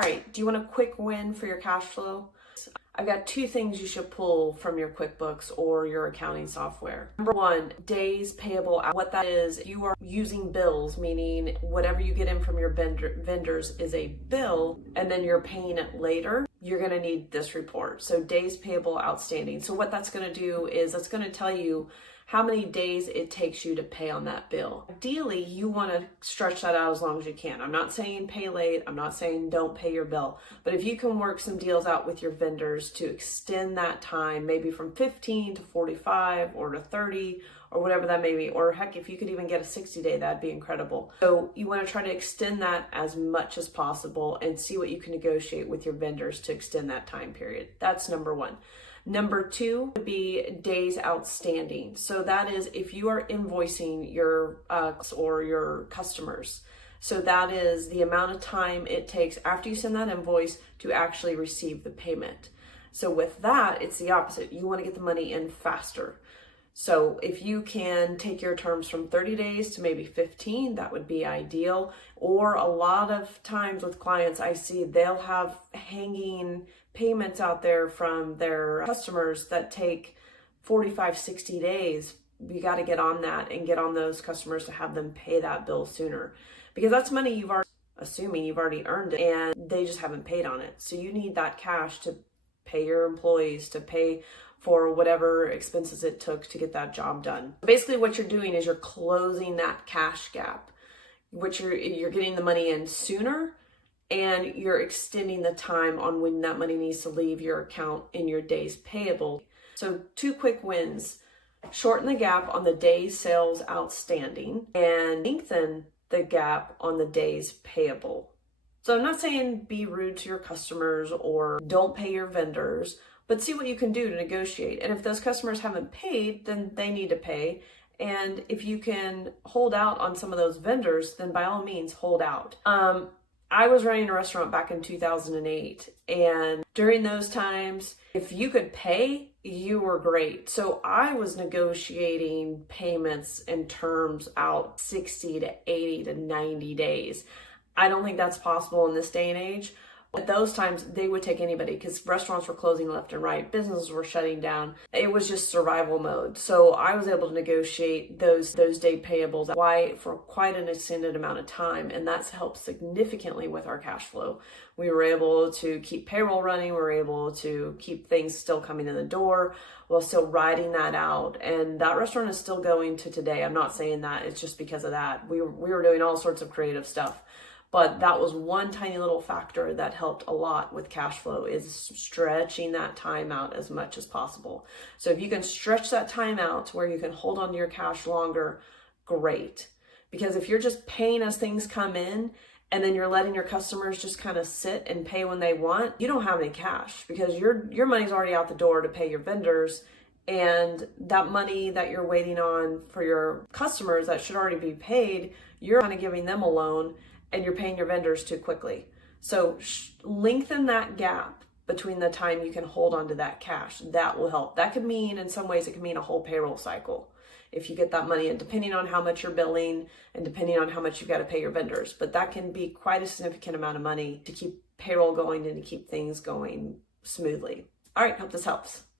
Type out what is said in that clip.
All right, do you want a quick win for your cash flow? I've got two things you should pull from your QuickBooks or your accounting software. Number one, days payable. What that is, you are using bills, meaning whatever you get in from your vendors is a bill, and then you're paying it later. You're going to need this report. So days payable outstanding. So what that's going to do is that's going to tell you how many days it takes you to pay on that bill. Ideally, you want to stretch that out as long as you can. I'm not saying pay late. I'm not saying don't pay your bill. But if you can work some deals out with your vendors to extend that time, maybe from 15 to 45 or to 30 or whatever that may be, or heck, if you could even get a 60-day, that'd be incredible. So you want to try to extend that as much as possible and see what you can negotiate with your vendors to extend that time period. That's number one. Number two would be days outstanding. So that is if you are invoicing your or your customers. So that is the amount of time it takes after you send that invoice to actually receive the payment. So with that, it's the opposite. You want to get the money in faster. So if you can take your terms from 30 days to maybe 15, that would be ideal. Or a lot of times with clients, I see they'll have hanging payments out there from their customers that take 45, 60 days. You got to get on that and get on those customers to have them pay that bill sooner, because that's money you've already, assuming you've already earned it, and they just haven't paid on it. So you need that cash to pay your employees, to pay for whatever expenses it took to get that job done. Basically what you're doing is you're closing that cash gap, which you're getting the money in sooner, and you're extending the time on when that money needs to leave your account in your days payable. So two quick wins: shorten the gap on the days sales outstanding and lengthen the gap on the days payable. So I'm not saying be rude to your customers or don't pay your vendors, but see what you can do to negotiate. And if those customers haven't paid, then they need to pay. And if you can hold out on some of those vendors, then by all means, hold out. I was running a restaurant back in 2008. And during those times, if you could pay, you were great. So I was negotiating payments and terms out 60 to 80 to 90 days. I don't think that's possible in this day and age. At those times, they would take anybody because restaurants were closing left and right. Businesses were shutting down. It was just survival mode. So I was able to negotiate those day payables for quite an extended amount of time. And that's helped significantly with our cash flow. We were able to keep payroll running. We were able to keep things still coming in the door while still riding that out. And that restaurant is still going to today. I'm not saying that it's just because of that. We were doing all sorts of creative stuff. But that was one tiny little factor that helped a lot with cash flow, is stretching that time out as much as possible. So if you can stretch that time out to where you can hold on to your cash longer, great. Because if you're just paying as things come in and then you're letting your customers just kind of sit and pay when they want, you don't have any cash because your money's already out the door to pay your vendors. And that money that you're waiting on for your customers that should already be paid, you're kind of giving them a loan, and you're paying your vendors too quickly. So lengthen that gap between the time you can hold on to that cash. That will help. That could mean, in some ways, it could mean a whole payroll cycle if you get that money, and depending on how much you're billing and depending on how much you've got to pay your vendors. But that can be quite a significant amount of money to keep payroll going and to keep things going smoothly. All right, hope this helps.